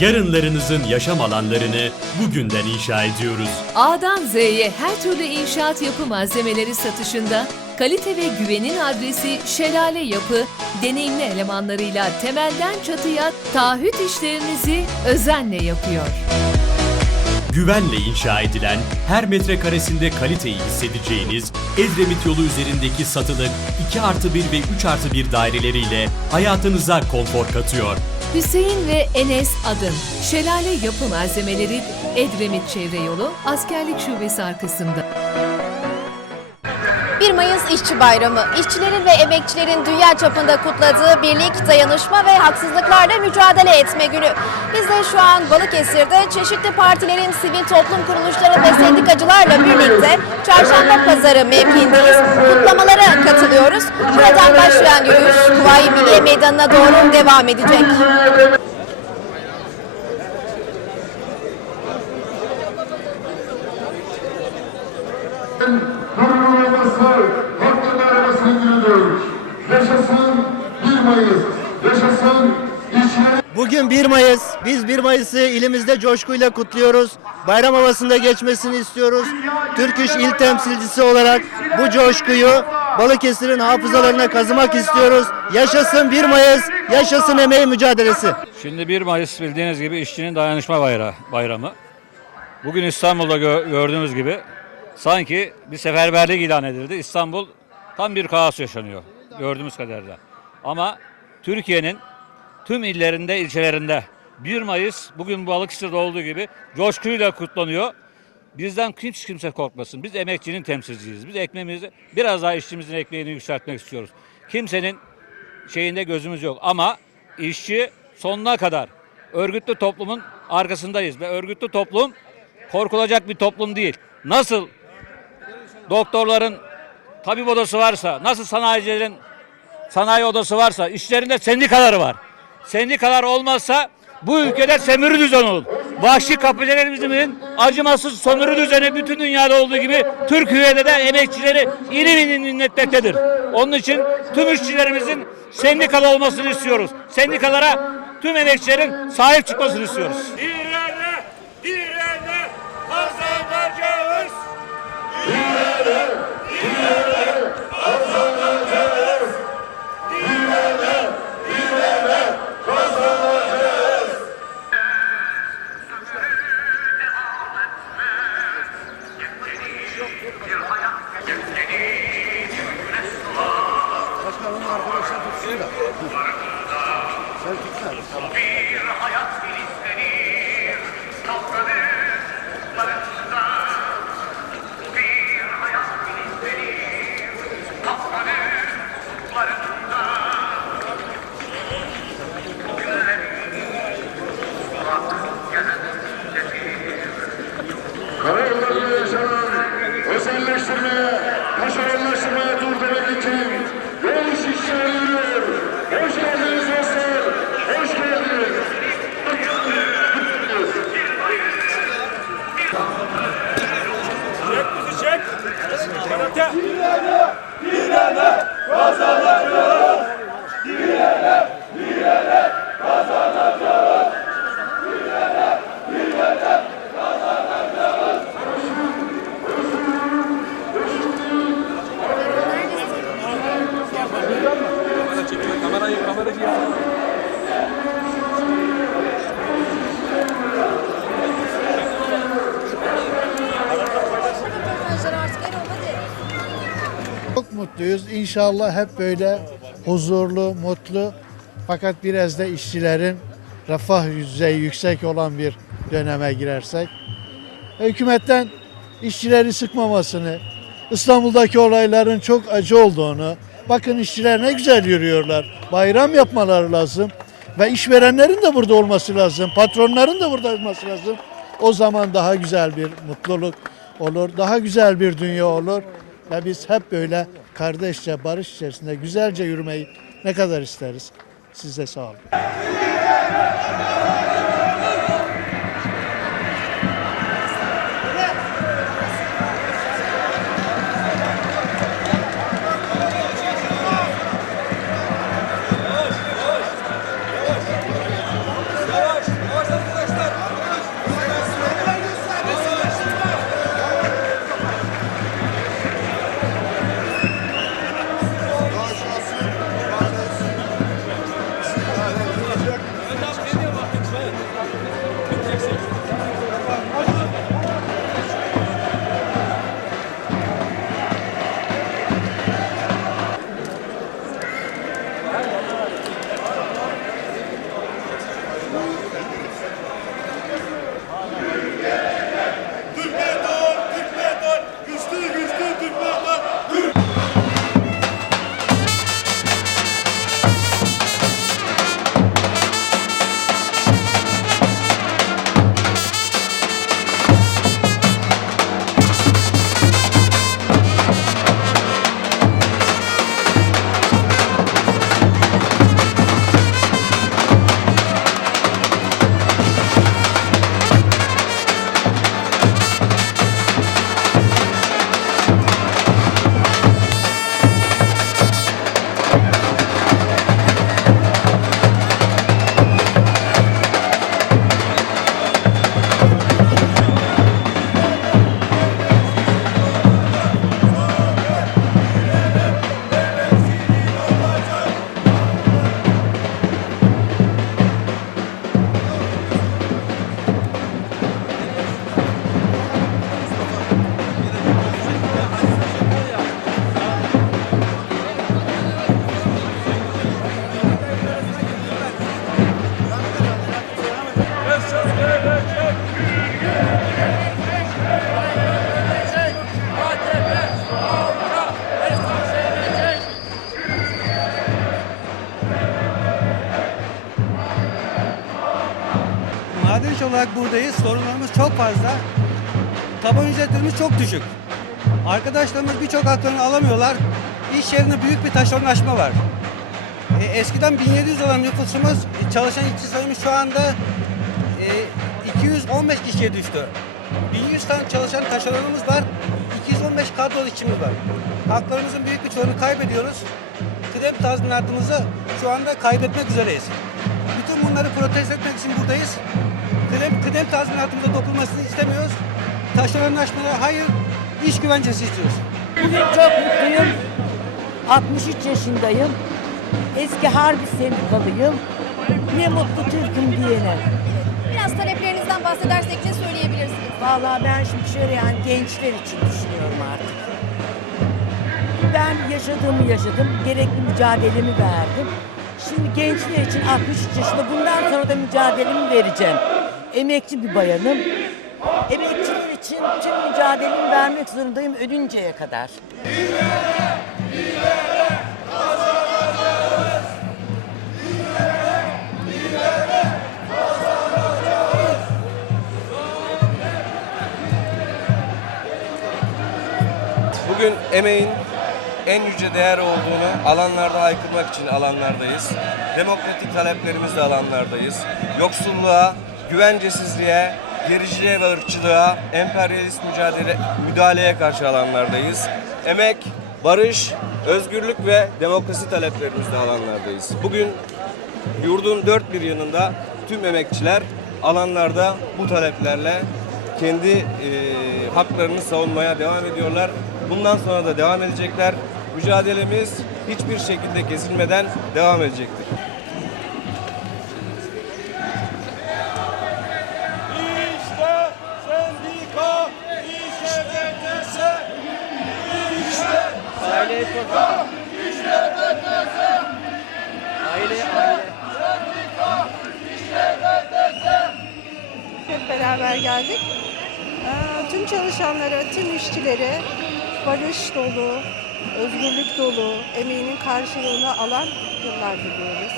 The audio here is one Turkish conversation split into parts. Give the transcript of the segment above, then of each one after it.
Yarınlarınızın yaşam alanlarını bugünden inşa ediyoruz. A'dan Z'ye her türlü inşaat yapı malzemeleri satışında kalite ve güvenin adresi Şelale Yapı, deneyimli elemanlarıyla temelden çatıya taahhüt işlerinizi özenle yapıyor. Güvenle inşa edilen, her metrekaresinde kaliteyi hissedeceğiniz Edremit yolu üzerindeki satılık 2 artı 1 ve 3 artı 1 daireleriyle hayatınıza konfor katıyor. Hüseyin ve Enes Adın, Şelale Yapı Malzemeleri, Edremit Çevre Yolu, Askerlik Şubesi arkasında. 1 Mayıs İşçi Bayramı, işçilerin ve emekçilerin dünya çapında kutladığı birlik, dayanışma ve haksızlıklarla mücadele etme günü. Biz de şu an Balıkesir'de çeşitli partilerin, sivil toplum kuruluşları ve sendikacılarla birlikte Çarşamba Pazarı mevkiindeyiz. Katılıyoruz. Buradan başlayan yürüyüş Kuvayi Milliye Meydanı'na doğru devam edecek. Durumun olması, hakkın arabasını günüdür. Yaşasın 1 Mayıs, yaşasın işçilerin Bugün 1 Mayıs. Biz 1 Mayıs'ı ilimizde coşkuyla kutluyoruz. Bayram havasında geçmesini istiyoruz. Türk İş İl Temsilcisi olarak bu coşkuyu Balıkesir'in hafızalarına kazımak istiyoruz. Yaşasın 1 Mayıs, yaşasın emeği mücadelesi. Şimdi 1 Mayıs bildiğiniz gibi işçinin dayanışma bayrağı, bayramı. Bugün İstanbul'da gö- gördüğümüz gibi sanki bir seferberlik ilan edildi. İstanbul tam bir kaos yaşanıyor gördüğümüz kadarıyla. Ama Türkiye'nin tüm illerinde, ilçelerinde 1 Mayıs bugün Balıkesir'de olduğu gibi coşkuyla kutlanıyor. Bizden hiç kimse korkmasın. Biz emekçinin temsilciyiz. Biz ekmeğimizi biraz daha işçimizin ekmeğini yükseltmek istiyoruz. Kimsenin şeyinde gözümüz yok ama işçi sonuna kadar örgütlü toplumun arkasındayız ve örgütlü toplum korkulacak bir toplum değil. Nasıl doktorların tabip odası varsa, nasıl sanayicilerin sanayi odası varsa, işlerinde sendikaları var. Sendikalar olmazsa bu ülkede sömürü düzen olur. Vahşi kapitalizmin acımasız sömürü düzeni bütün dünyada olduğu gibi Türkiye'de de emekçileri inim inim minnetmektedir. Onun için tüm işçilerimizin sendikalı olmasını istiyoruz. Sendikalara tüm emekçilerin sahip çıkmasını istiyoruz. İrene, İrene kazanacağız. Çek bizi çek. Karate. Çok mutluyuz. İnşallah hep böyle huzurlu, mutlu fakat biraz da işçilerin refah düzeyi yüksek olan bir döneme girersek. Hükümetten işçileri sıkmamasını, İstanbul'daki olayların çok acı olduğunu, bakın işçiler ne güzel yürüyorlar. Bayram yapmaları lazım ve işverenlerin de burada olması lazım, patronların da burada olması lazım. O zaman daha güzel bir mutluluk olur, daha güzel bir dünya olur ve biz hep böyle kardeşçe, barış içerisinde güzelce yürümeyi ne kadar isteriz. Size sağ olun. Fazla. Taban ücretlerimiz çok düşük. Arkadaşlarımız birçok haklarını alamıyorlar. İş yerinde büyük bir taşeronlaşma var. E, eskiden 1700 olan nüfusumuz, e, çalışan işçi sayımız şu anda e, 215 kişiye düştü. 1100 tane çalışan taşeronumuz var. 215 kadrolu işçimiz var. Haklarımızın büyük bir çoğunu kaybediyoruz. Kıdem tazminatımızı şu anda kaybetmek üzereyiz. Bütün bunları protesto etmek için buradayız. Kıdem, kıdem tazminatımıza dokunmasını istemiyoruz. Taşeronlaşmaya hayır, iş güvencesi istiyoruz. Bugün çok mutluyum. 63 yaşındayım. Eski harbi sendikalıyım. Ne mutlu Türk'üm diyene. Biraz taleplerinizden bahsedersek ne söyleyebilirsiniz? Vallahi ben şimdi şöyle yani gençler için düşünüyorum artık. Ben yaşadığımı yaşadım. Gerekli mücadelemi verdim. Şimdi gençler için 63 yaşında bundan sonra da mücadelemi vereceğim. Emekçi bir bayanım. Emekçiler için tüm mücadelemi vermek zorundayım ölünceye kadar. Bugün emeğin en yüce değer olduğunu alanlarda haykırmak için alanlardayız. Demokratik taleplerimizle alanlardayız. Yoksulluğa, güvencesizliğe, gericiliğe ve ırkçılığa, emperyalist mücadele, müdahaleye karşı alanlardayız. Emek, barış, özgürlük ve demokrasi taleplerimizle alanlardayız. Bugün yurdun dört bir yanında tüm emekçiler alanlarda bu taleplerle kendi e, haklarını savunmaya devam ediyorlar. Bundan sonra da devam edecekler. Mücadelemiz hiçbir şekilde kesilmeden devam edecektir. İşte sendika, işte BTS. Hep beraber geldik. Ee, Tüm çalışanlara, tüm işçilere barış dolu, özgürlük dolu, emeğinin karşılığını alan yıllar diliyoruz.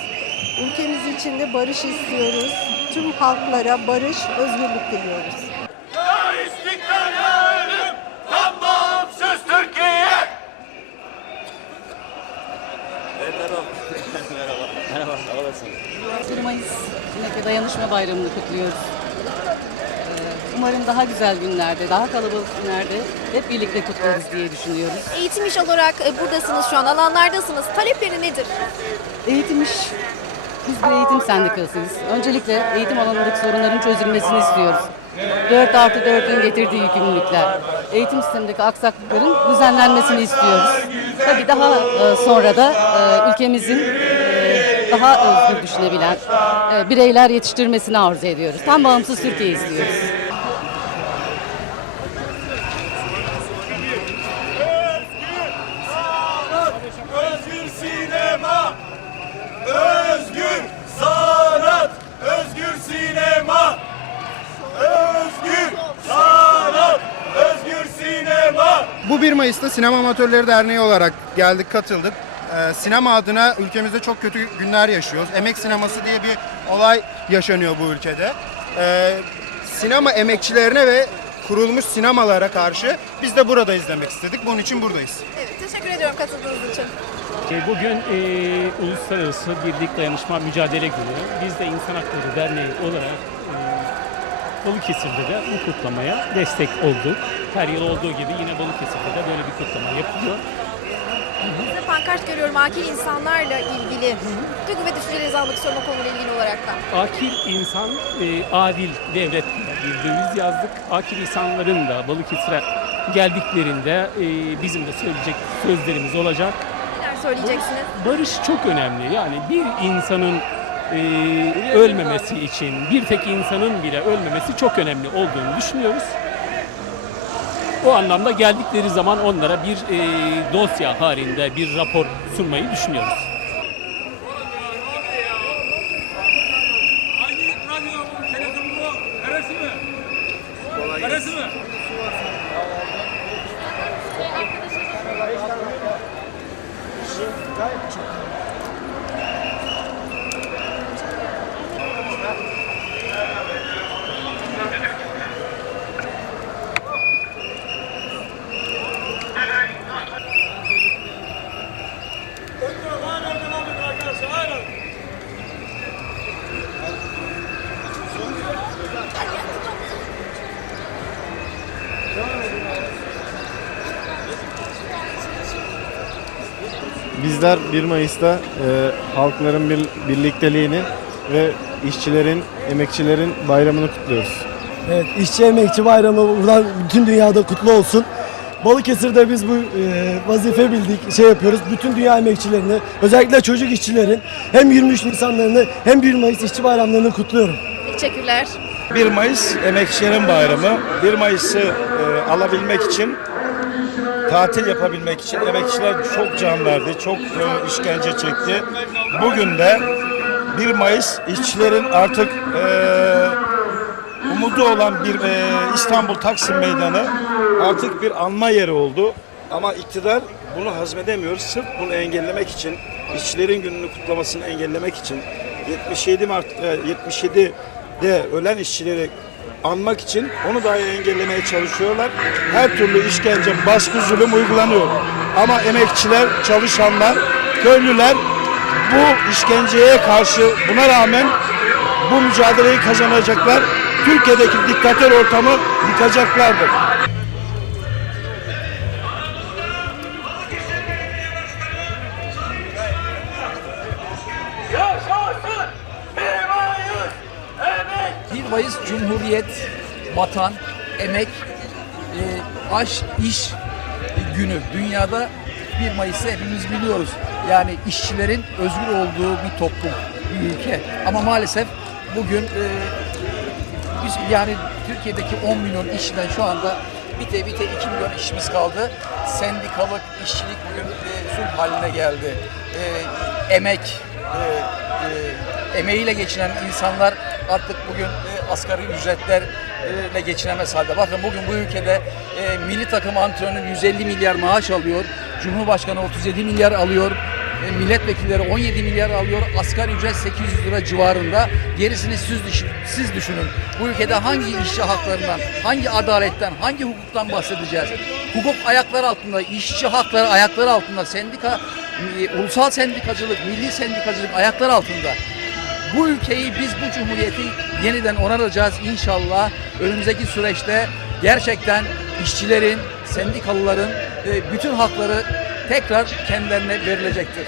Ülkemiz için de barış istiyoruz. Tüm halklara barış, özgürlük diliyoruz. Ya istiklal ya ölüm, tam bağımsız Türkiye. Mayıs Cumhuriyet Dayanışma Bayramı'nı kutluyoruz. Umarım daha güzel günlerde, daha kalabalık günlerde hep birlikte kutlarız diye düşünüyoruz. Eğitim iş olarak e, buradasınız şu an, alanlardasınız. Talepleri nedir? Eğitim iş, biz bir eğitim sendikasıyız. Öncelikle eğitim alanındaki sorunların çözülmesini istiyoruz. 4 artı 4'ün getirdiği yükümlülükler, eğitim sistemindeki aksaklıkların düzenlenmesini istiyoruz. Tabii daha e, sonra da e, ülkemizin daha özgür düşünebilen bireyler yetiştirmesini arzu ediyoruz. Tam bağımsız Türkiye istiyoruz. Özgür sinema, özgür sanat, özgür sinema, özgür sanat, özgür sinema. Bu 1 Mayıs'ta Sinema Amatörleri Derneği olarak geldik, katıldık. Ee, sinema adına ülkemizde çok kötü günler yaşıyoruz. Emek sineması diye bir olay yaşanıyor bu ülkede. Ee, sinema emekçilerine ve kurulmuş sinemalara karşı biz de burada izlemek istedik. Bunun için buradayız. Evet, teşekkür ediyorum katıldığınız için. Bugün e, Uluslararası Birlik Dayanışma Mücadele Günü. Biz de İnsan Hakları Derneği olarak Balıkesir'de de bu kutlamaya destek olduk. Her yıl olduğu gibi yine Balıkesir'de de böyle bir kutlama yapılıyor. Size pankart görüyorum akil insanlarla ilgili. Duygu ve düşüncelerinizi almak o konuyla ilgili olarak da. Akil insan, e, adil devlet deviz yazdık. Akil insanların da Balıkesir'e geldiklerinde e, bizim de söyleyecek sözlerimiz olacak. Neler söyleyeceksiniz? Barış çok önemli. Yani bir insanın e, ölmemesi için, bir tek insanın bile ölmemesi çok önemli olduğunu düşünüyoruz. O anlamda geldikleri zaman onlara bir e, dosya halinde bir rapor sunmayı düşünüyoruz. 1 Mayıs'ta e, halkların bir, birlikteliğini ve işçilerin, emekçilerin bayramını kutluyoruz. Evet, işçi emekçi bayramı buradan bütün dünyada kutlu olsun. Balıkesir'de biz bu e, vazife bildik, şey yapıyoruz. Bütün dünya emekçilerini, özellikle çocuk işçilerin hem 23 Nisanlarını hem 1 Mayıs işçi bayramlarını kutluyorum. Teşekkürler. 1 Mayıs Emekçilerin Bayramı. 1 Mayıs'ı e, alabilmek için, tatil yapabilmek için emekçiler çok can verdi, çok e, işkence çekti. Bugün de 1 Mayıs işçilerin artık e, umudu olan bir e, İstanbul Taksim Meydanı artık bir anma yeri oldu. Ama iktidar bunu hazmedemiyor. Sırf bunu engellemek için, işçilerin gününü kutlamasını engellemek için 77 Mart e, 77'de ölen işçileri anmak için onu dahi engellemeye çalışıyorlar. Her türlü işkence, baskı, zulüm uygulanıyor. Ama emekçiler, çalışanlar, köylüler bu işkenceye karşı buna rağmen bu mücadeleyi kazanacaklar. Türkiye'deki diktatör ortamı yıkacaklardır. Cumhuriyet, vatan, emek, e, aş, iş günü. Dünyada 1 Mayıs'ı hepimiz biliyoruz. Yani işçilerin özgür olduğu bir toplum, bir ülke. Ama maalesef bugün e, biz yani Türkiye'deki 10 milyon işçiden şu anda bite bite 2 milyon işimiz kaldı. Sendikalık, işçilik bugün e, sulh haline geldi. E, emek, e, e, emeğiyle geçinen insanlar artık bugün e, asgari ücretlerle geçinemez halde. Bakın bugün bu ülkede e, milli takım antrenörü 150 milyar maaş alıyor. Cumhurbaşkanı 37 milyar alıyor. E, milletvekilleri 17 milyar alıyor. Asgari ücret 800 lira civarında. Gerisini siz, düşün, siz düşünün. Bu ülkede hangi işçi haklarından, hangi adaletten, hangi hukuktan bahsedeceğiz? Hukuk ayaklar altında, işçi hakları ayaklar altında, sendika, e, ulusal sendikacılık, milli sendikacılık ayaklar altında. Bu ülkeyi biz bu cumhuriyeti yeniden onaracağız inşallah. Önümüzdeki süreçte gerçekten işçilerin, sendikalıların e, bütün hakları tekrar kendilerine verilecektir.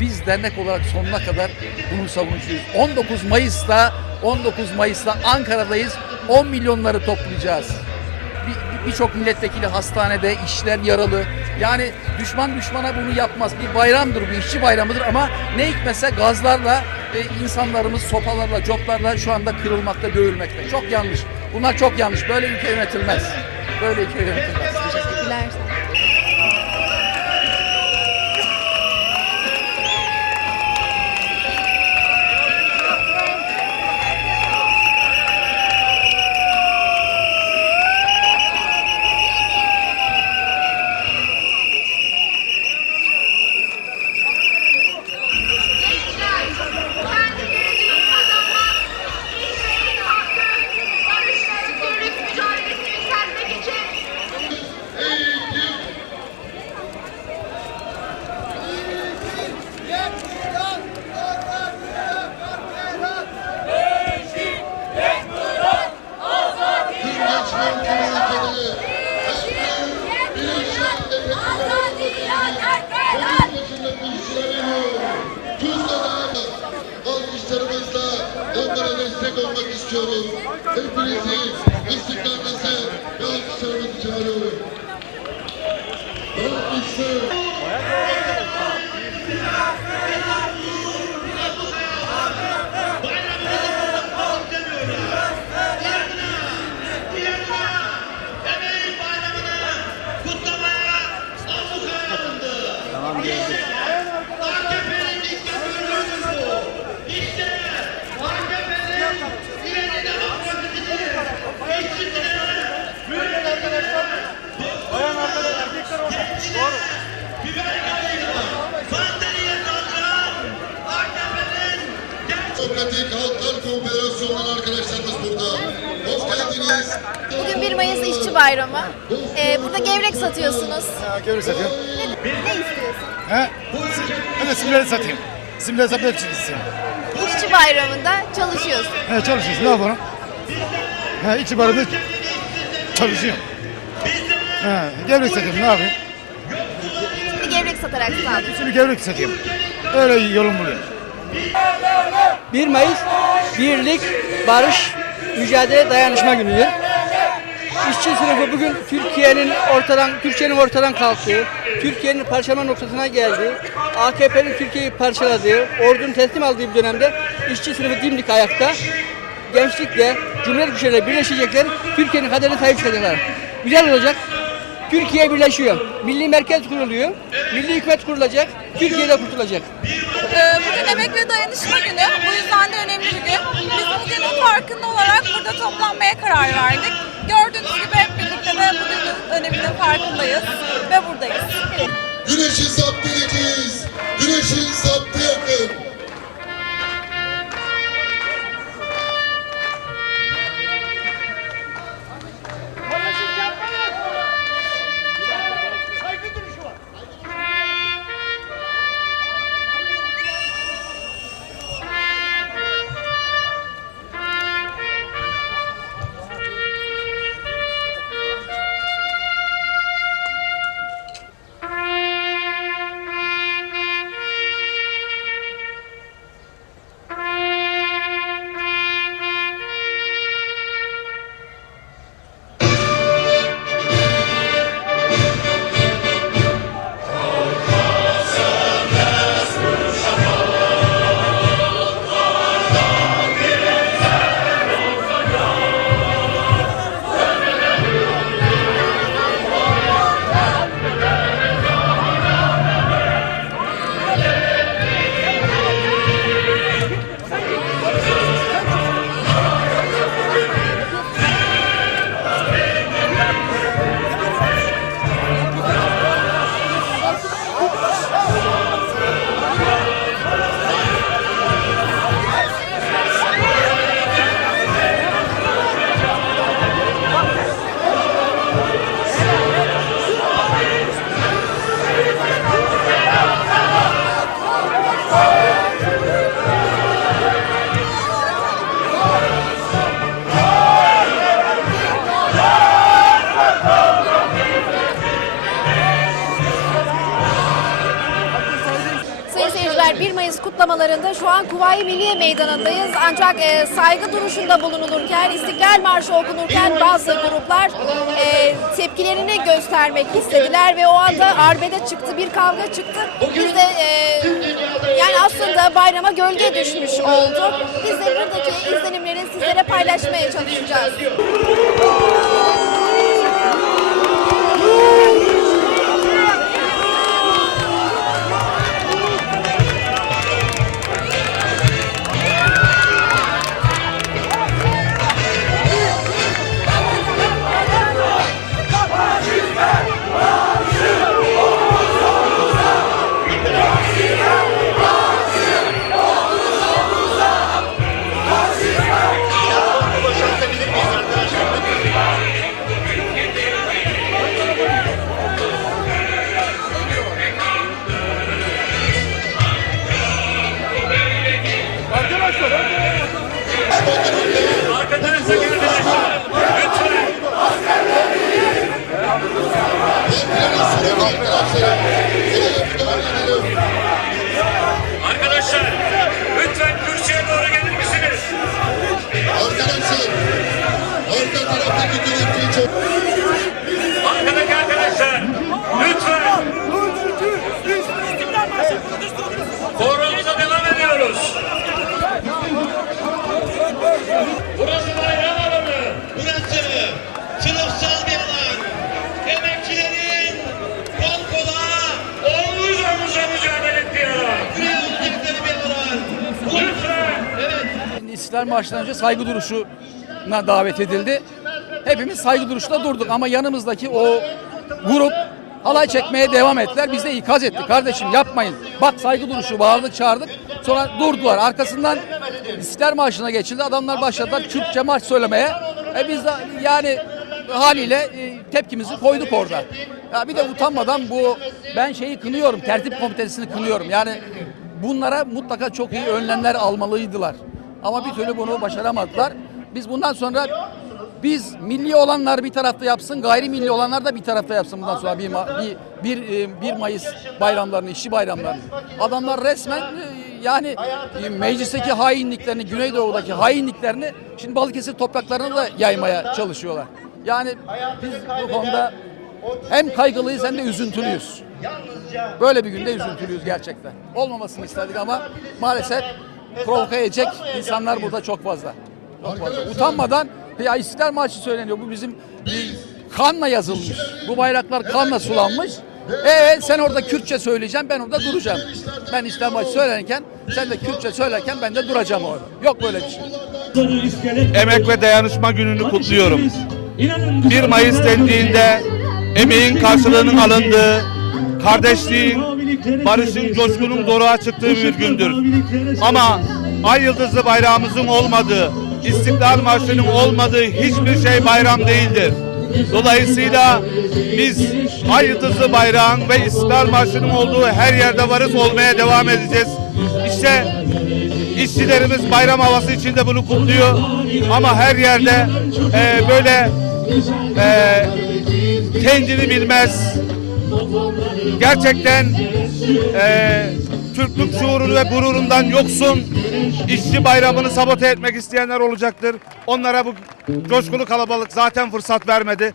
Biz dernek olarak sonuna kadar bunun savunucuyuz. 19 Mayıs'ta 19 Mayıs'ta Ankara'dayız. 10 milyonları toplayacağız. Bir- Birçok milletvekili hastanede, işçiler yaralı. Yani düşman düşmana bunu yapmaz. Bir bayramdır bu, işçi bayramıdır ama ne hikmetse gazlarla e, insanlarımız sopalarla, coplarla şu anda kırılmakta, dövülmekte. Çok yanlış. Bunlar çok yanlış. Böyle ülke yönetilmez. Böyle ülke yönetilmez. Demokratik Halklar Konfederasyonu'ndan arkadaşlarımız burada. Hoş geldiniz. Bugün 1 Mayıs İşçi Bayramı. Ee, burada gevrek satıyorsunuz. Gevrek satıyorum. Ne, ne istiyorsun? He? Ben de simleri satayım. Simleri satmak için istiyorum. İşçi Bayramı'nda çalışıyorsun. He çalışıyoruz. Ne yapalım? He içi barında çalışıyorum. He gevrek satıyorum. Ne yapayım? Şimdi gevrek satarak sağlıyor. İçini gevrik satayım. Öyle yolum buluyor. 1 Mayıs Birlik, Barış, Mücadele, Dayanışma Günü'dür. İşçi sınıfı bugün Türkiye'nin ortadan Türkiye'nin ortadan kalktığı, Türkiye'nin parçalama noktasına geldiği, AKP'nin Türkiye'yi parçaladığı, ordunun teslim aldığı bir dönemde işçi sınıfı dimdik ayakta. Gençlikle, Cumhuriyet güçleriyle birleşecekler, Türkiye'nin kaderine sahip çıkacaklar. Güzel olacak. Türkiye birleşiyor. Milli merkez kuruluyor. Milli hükümet kurulacak. Türkiye'de kurtulacak. Ee, Bugün Emek ve Dayanışma Günü. Bu yüzden de önemli bir gün. Biz bugünün farkında olarak burada toplanmaya karar verdik. Gördüğünüz gibi hep birlikte de bugünün öneminin farkındayız ve buradayız. Güneşi zapt edeceğiz. Güneşin zaptı yakın. An Kuvayi Milliye Meydanı'ndayız. Ancak e, saygı duruşunda bulunulurken, İstiklal Marşı okunurken bazı gruplar e, tepkilerini göstermek istediler ve o anda arbede çıktı, bir kavga çıktı. Biz de e, yani aslında bayrama gölge düşmüş oldu. Biz de buradaki izlenimleri sizlere paylaşmaya çalışacağız. İstiklal Marşı'ndan önce saygı duruşuna davet edildi. Hepimiz saygı duruşunda durduk ama yanımızdaki o grup halay çekmeye devam ettiler. Biz de ikaz ettik. Kardeşim yapmayın. Bak saygı duruşu bağırdık çağırdık. Sonra durdular. Arkasından İstiklal Marşı'na geçildi. Adamlar başladılar Kürtçe marş söylemeye. E biz de yani haliyle e, tepkimizi koyduk orada. Ya bir de utanmadan bu ben şeyi kınıyorum. Tertip komitesini kınıyorum. Yani bunlara mutlaka çok iyi önlemler almalıydılar. Ama bir türlü bunu başaramadılar. Biz bundan sonra Biz milli olanlar bir tarafta yapsın, gayrimilli olanlar da bir tarafta yapsın bundan sonra bir, bir, bir, e, 1 Mayıs bayramlarını, işçi bayramlarını. Adamlar resmen e, yani e, meclisteki hainliklerini, Güneydoğu'daki hainliklerini şimdi Balıkesir topraklarına da yaymaya çalışıyorlar. Yani biz bu konuda hem kaygılıyız hem de üzüntülüyüz. Böyle bir günde üzüntülüyüz gerçekten. Olmamasını isterdik ama maalesef provoke edecek insanlar burada çok fazla. Çok fazla. Utanmadan ya İstiklal Marşı söyleniyor. Bu bizim kanla yazılmış. Bu bayraklar kanla sulanmış. Ee sen orada Kürtçe söyleyeceksin ben orada duracağım. Ben İstiklal Marşı söylerken sen de Kürtçe söylerken ben de duracağım orada. Yok böyle bir şey. Emek ve Dayanışma Günü'nü kutluyorum. 1 Mayıs dendiğinde emeğin karşılığının alındığı, kardeşliğin, barışın, coşkunun doruğa çıktığı bir gündür. Ama ay yıldızlı bayrağımızın olmadığı, İstiklal Marşı'nın olmadığı hiçbir şey bayram değildir. Dolayısıyla biz ay yıldızlı bayrağın ve İstiklal Marşı'nın olduğu her yerde varız olmaya devam edeceğiz. İşte İşçilerimiz bayram havası içinde bunu kutluyor. Ama her yerde e, böyle e, kendini bilmez. Gerçekten e, Türklük şuurunu ve gururundan yoksun işçi bayramını sabote etmek isteyenler olacaktır. Onlara bu coşkulu kalabalık zaten fırsat vermedi.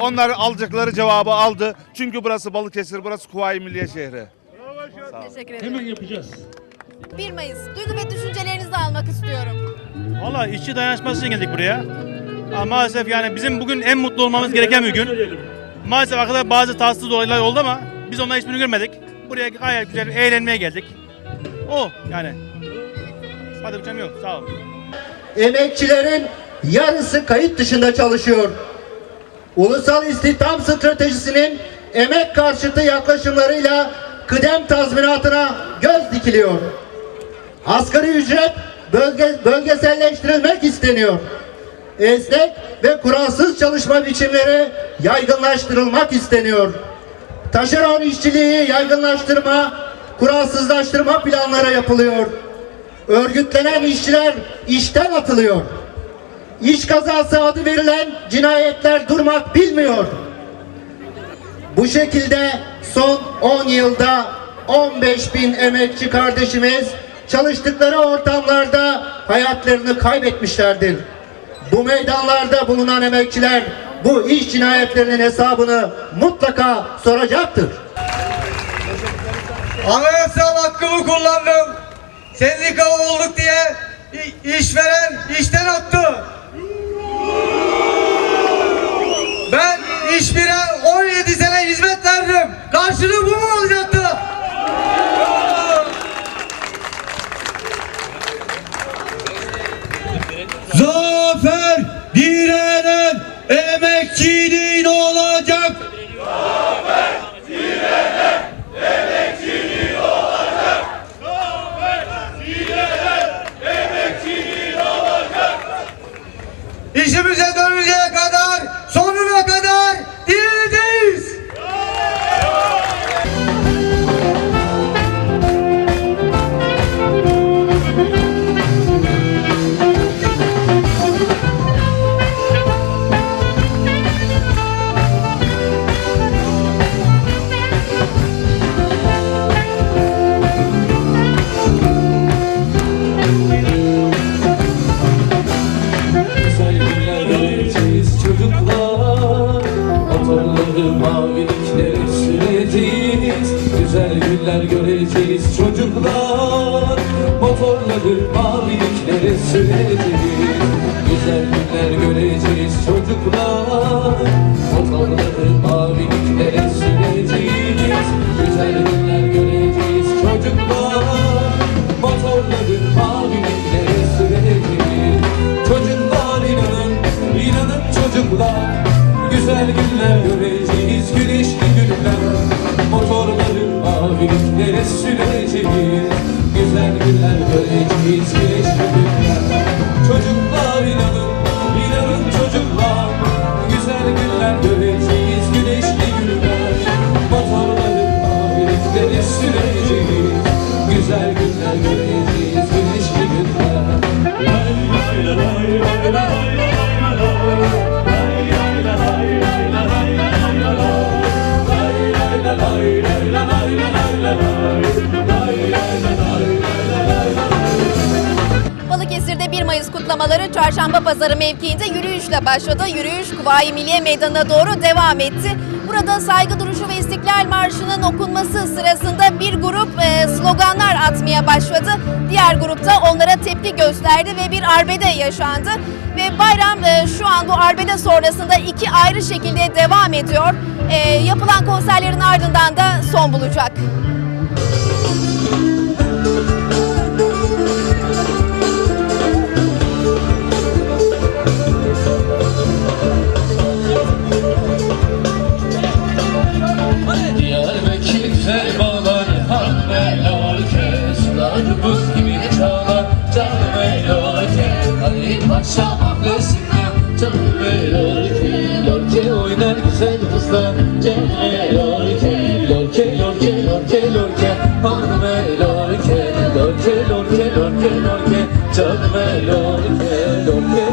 Onlar alacakları cevabı aldı. Çünkü burası Balıkesir, burası Kuvayi Milliye şehri. Teşekkür ederim. Hemen yapacağız. 1 Mayıs. Duygu ve düşüncelerinizi almak istiyorum. Valla işçi dayanışması için geldik buraya. Ama maalesef yani bizim bugün en mutlu olmamız gereken bir gün. Maalesef arkada bazı tatsız olaylar oldu ama biz onları hiçbirini görmedik. Buraya gayet güzel eğlenmeye geldik. O yani. Hadi bir yok. Sağ olun. Emekçilerin yarısı kayıt dışında çalışıyor. Ulusal istihdam stratejisinin emek karşıtı yaklaşımlarıyla kıdem tazminatına göz dikiliyor. Asgari ücret bölge, bölgeselleştirilmek isteniyor. Esnek ve kuralsız çalışma biçimleri yaygınlaştırılmak isteniyor. Taşeron işçiliği yaygınlaştırma, kuralsızlaştırma planları yapılıyor. Örgütlenen işçiler işten atılıyor. İş kazası adı verilen cinayetler durmak bilmiyor. Bu şekilde son 10 yılda 15 bin emekçi kardeşimiz çalıştıkları ortamlarda hayatlarını kaybetmişlerdir. Bu meydanlarda bulunan emekçiler bu iş cinayetlerinin hesabını mutlaka soracaktır. Anayasal hakkımı kullandım. Sendikalı olduk diye işveren işten attı. Ben işbire 17 sene hizmet verdim. Karşılığı bu mu olacaktı? Direnen emekçiliğin olacak. this city. Çarşamba Pazarı mevkiinde yürüyüşle başladı. Yürüyüş Kuvayi Milliye Meydanı'na doğru devam etti. Burada saygı duruşu ve İstiklal Marşı'nın okunması sırasında bir grup e, sloganlar atmaya başladı. Diğer grupta onlara tepki gösterdi ve bir arbede yaşandı. Ve bayram e, şu an bu arbede sonrasında iki ayrı şekilde devam ediyor. E, yapılan konserlerin ardından da son bulacak. shall